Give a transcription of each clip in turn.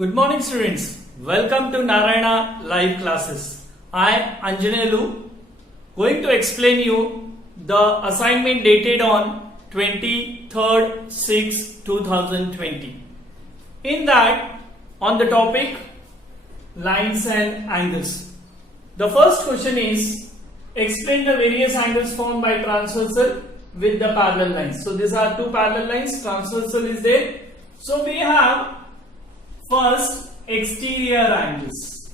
Good morning students. Welcome to Narayana live classes. I am Anjanelu going to explain you the assignment dated on 23rd 6 2020. In that on the topic lines and angles. The first question is explain the various angles formed by transversal with the parallel lines. So these are two parallel lines, transversal is there. So we have first exterior angles.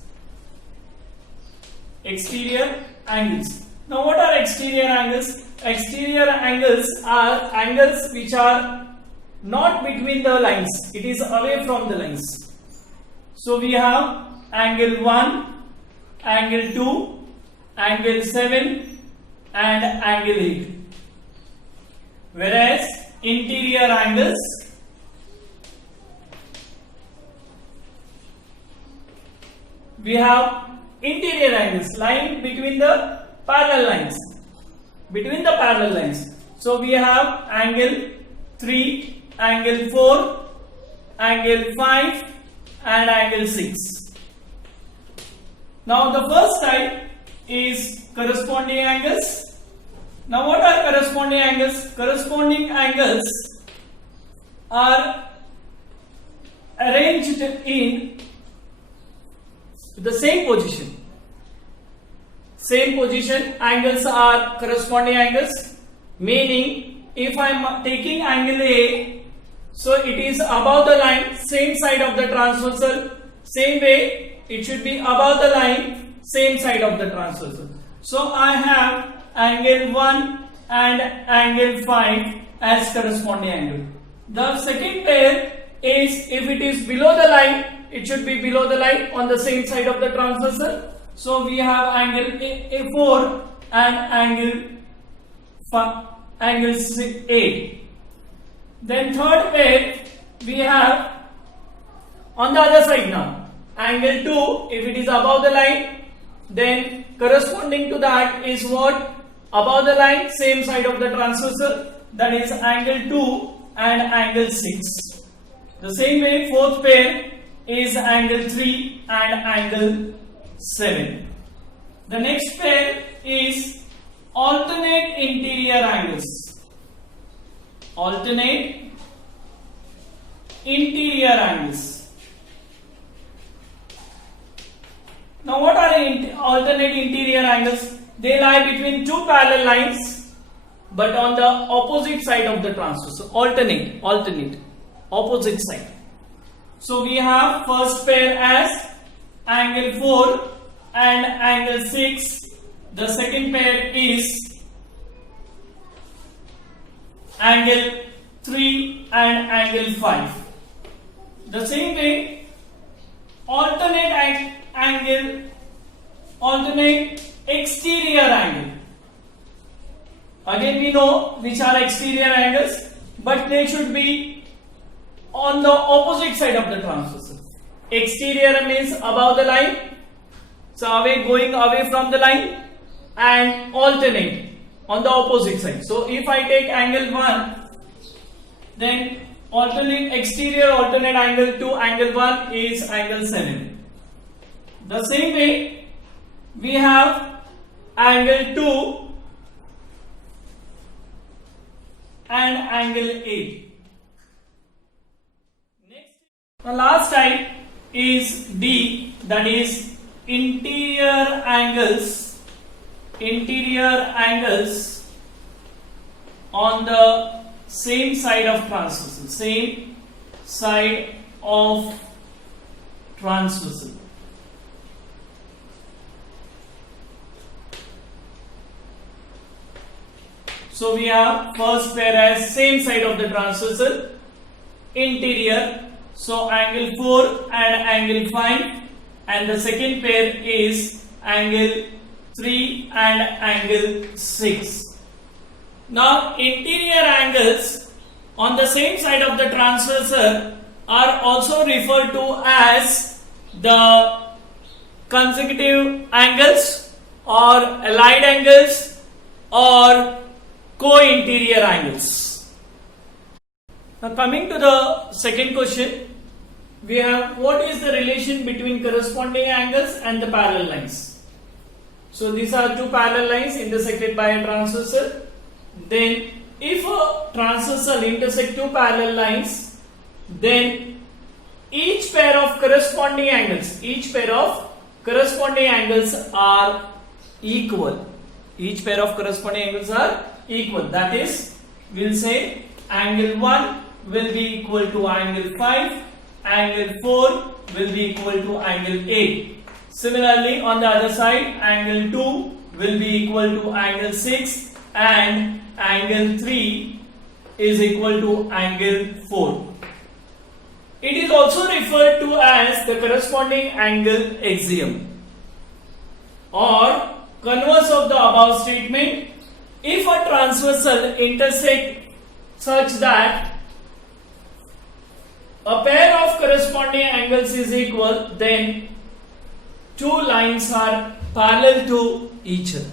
Exterior angles. Now what are exterior angles? Exterior angles are angles which are not between the lines. It is away from the lines. So we have angle 1, angle 2, angle 7 and angle 8. Whereas interior angles we have interior angles lying between the parallel lines. Between the parallel lines. So we have angle 3, angle 4, angle 5 and angle 6. Now the first type is corresponding angles. Now what are corresponding angles? Corresponding angles are arranged in the same position. Same position angles are corresponding angles, meaning if I am taking angle A, so it is above the line, same side of the transversal, same way it should be above the line, same side of the transversal. So I have angle 1 and angle 5 as corresponding angle. The second pair is if it is below the line, it should be below the line on the same side of the transversal. So we have angle A4 and angle 8. Then third pair we have on the other side now. Angle 2, if it is above the line, then corresponding to that is what? Above the line, same side of the transversal, that is angle 2 and angle 6. The same way fourth pair is angle 3 and angle 7. The next pair is alternate interior angles. Alternate interior angles. Now what are alternate interior angles? They lie between two parallel lines but on the opposite side of the transversal. Alternate, opposite side. So we have first pair as angle 4 and angle 6. The second pair is angle 3 and angle 5. The same way alternate exterior angle. Again we know which are exterior angles, but they should be on the opposite side of the transversal. Exterior means above the line, so going away from the line, and alternate on the opposite side. So if I take angle 1, then exterior alternate angle to angle 1 is angle 7. The same way we have angle 2 and angle 8. The last type is D, that is interior angles on the same side of transversal. Same side of transversal. So we have first pair as same side of the transversal, interior. So angle 4 and angle 5, and the second pair is angle 3 and angle 6. Now interior angles on the same side of the transversal are also referred to as the consecutive angles or allied angles or co-interior angles. Now coming to the second question, we have what is the relation between corresponding angles and the parallel lines. So these are two parallel lines intersected by a transversal. Then if a transversal intersect two parallel lines, then each pair of corresponding angles are equal. Each pair of corresponding angles are equal. That is, we'll say angle 1 will be equal to angle 5, angle 4 will be equal to angle 8. Similarly, on the other side, angle 2 will be equal to angle 6 and angle 3 is equal to angle 4. It is also referred to as the corresponding angle axiom, or converse of the above statement. If a transversal intersect such that a pair of corresponding angles is equal, then two lines are parallel to each other.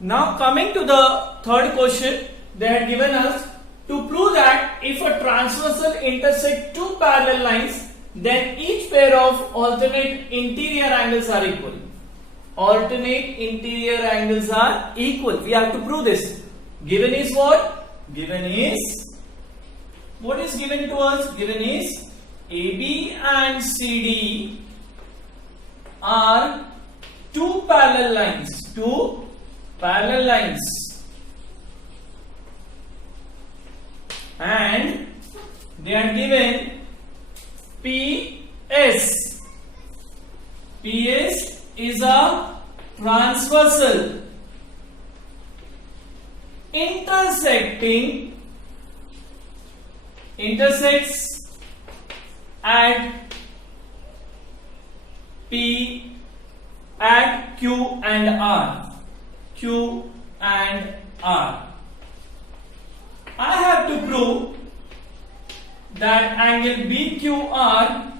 Now coming to the third question, they had given us to prove that if a transversal intersect two parallel lines, then each pair of alternate interior angles are equal. Alternate interior angles are equal. We have to prove this. Given is what? Given is, what is given to us? Given is AB and CD are two parallel lines. Two parallel lines. And they are given PS. PS is a transversal intersects at P at Q and R. Q and R. I have to prove that angle BQR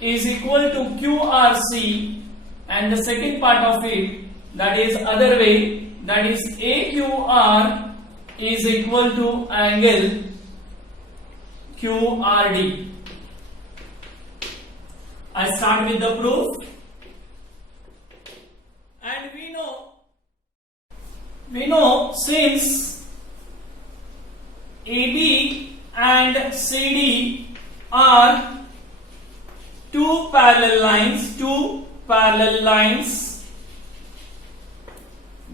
is equal to QRC, and the second part of it, that is other way, that is AQR is equal to angle QRD. I start with the proof, and we know since AB and CD are two parallel lines,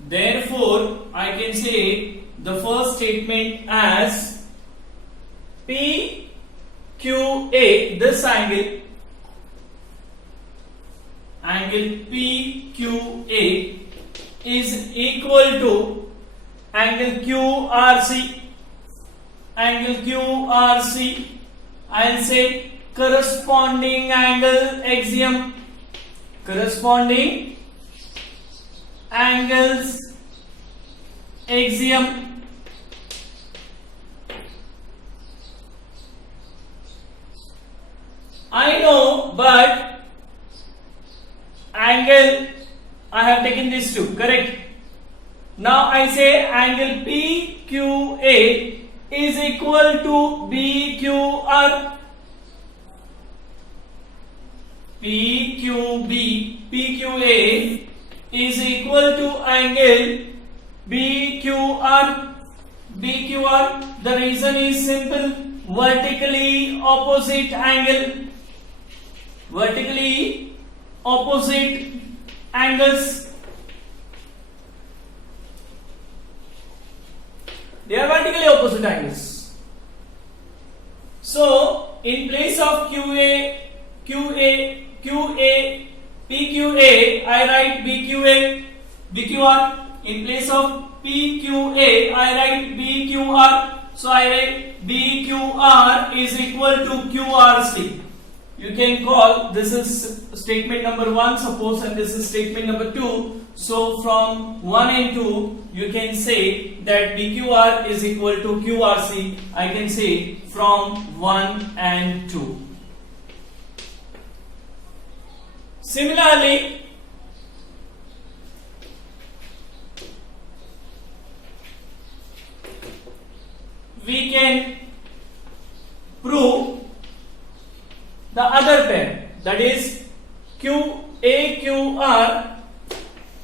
therefore I can say the first statement as PQA, this angle PQA is equal to angle QRC. Angle QRC, I'll say corresponding angle axiom. Corresponding angles axiom. I know, but angle I have taken these two, correct? Now I say angle PQA is equal to BQR. PQA is equal to angle BQR. The reason is simple: vertically opposite angle. Vertically opposite angles. They are vertically opposite angles. So in place of PQA, I write BQR. In place of PQA, I write BQR. So I write BQR is equal to QRC. You can call, this is statement number 1, suppose, and this is statement number 2. So from 1 and 2, you can say that BQR is equal to QRC. I can say from 1 and 2. Similarly, we can prove the other pair, that is QAQR,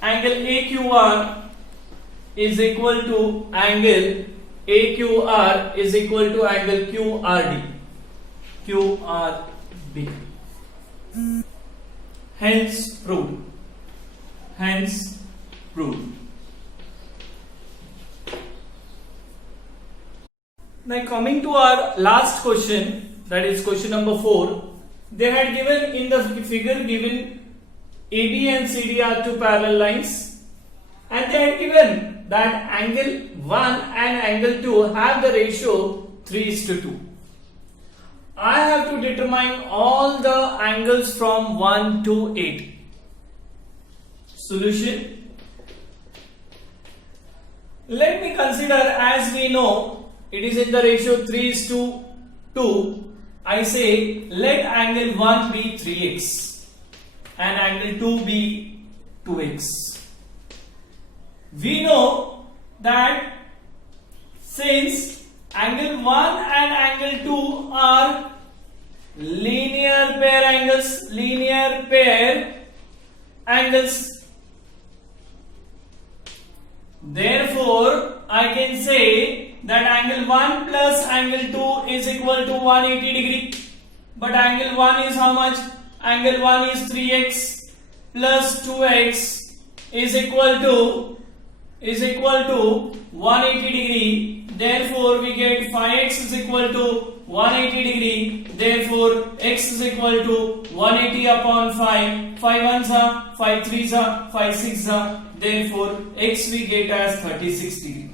angle AQR is equal to angle AQR is equal to angle QRB. Hence proved. Hence proved. Now coming to our last question, that is question number 4. They had given in the figure given AB and CD are two parallel lines, and they had given that angle 1 and angle 2 have the ratio 3:2. I have to determine all the angles from 1 to 8. Solution. Let me consider, as we know it is in the ratio 3:2. I say let angle 1 be 3x and angle 2 be 2x. We know that since angle 1 and angle 2 are linear pair angles, therefore I can say that angle 1 plus angle 2 is equal to 180 degree. But angle 1 is how much? Angle 1 is 3x plus 2x is equal to 180 degree. Therefore we get 5x is equal to 180 degree. Therefore x is equal to 180 upon 5. 5 1s are 5 3s are 5 6s are. Therefore x we get as 36 degree.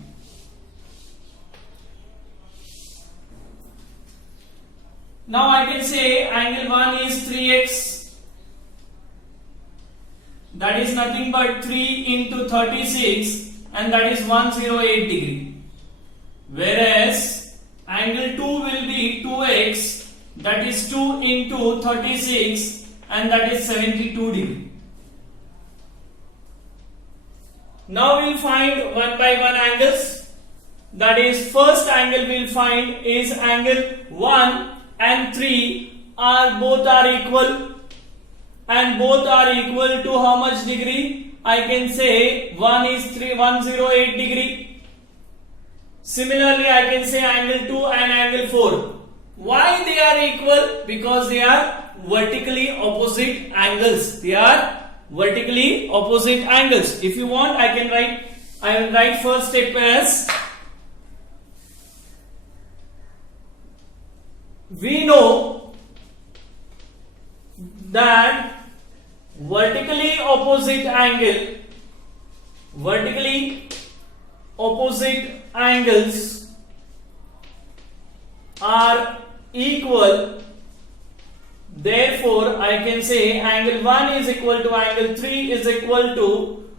Now I can say angle 1 is 3x, that is nothing but 3 into 36, and that is 108 degree. Whereas angle 2 will be 2x, that is 2 into 36, and that is 72 degree. Now we will find one by one angles. That is, first angle we will find is angle 1 and 3 are both are equal, and both are equal to how much degree? I can say 1 is 108 degree. Similarly, I can say angle 2 and angle 4. Why they are equal? Because they are vertically opposite angles. They are vertically opposite angles. If you want, I will write first step as, we know that vertically opposite angles are equal. Therefore I can say angle 1 is equal to angle 3 is equal to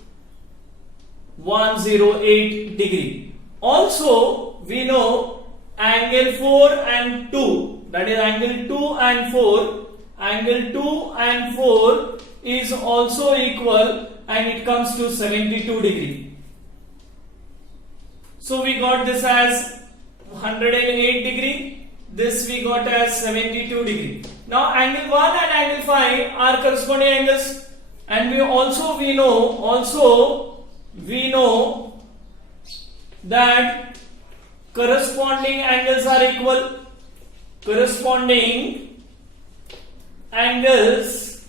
108 degree. Also we know angle 4 and 2, that is angle 2 and 4, angle 2 and 4 is also equal, and it comes to 72 degree. So we got this as 108 degree, this we got as 72 degree. Now angle 1 and angle 5 are corresponding angles, and we know that corresponding angles are equal. Corresponding angles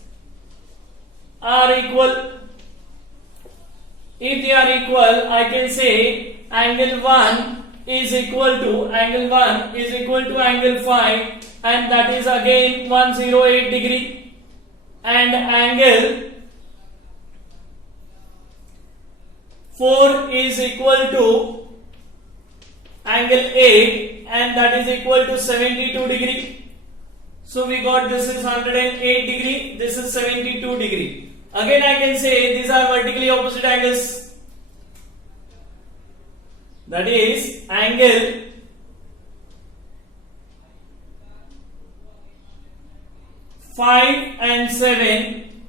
are equal. If they are equal, I can say angle 1 is equal to angle 5, and that is again 108 degree, and angle 4 is equal to angle 8, and that is equal to 72 degree. So we got this is 108 degree, this is 72 degree. Again I can say these are vertically opposite angles. That is angle 5 and 7.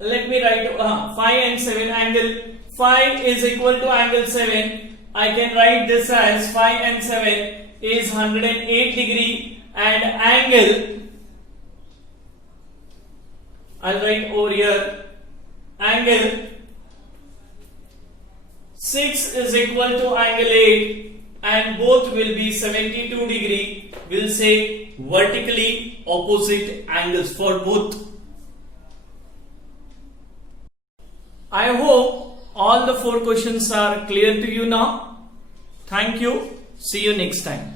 Let me write 5 and 7. Angle 5 is equal to angle 7. I can write this as 5 and 7 is 108 degree, and angle, I'll write over here, angle 6 is equal to angle 8 and both will be 72 degree. We'll say vertically opposite angles for both. I hope all the 4 questions are clear to you now. Thank you. See you next time.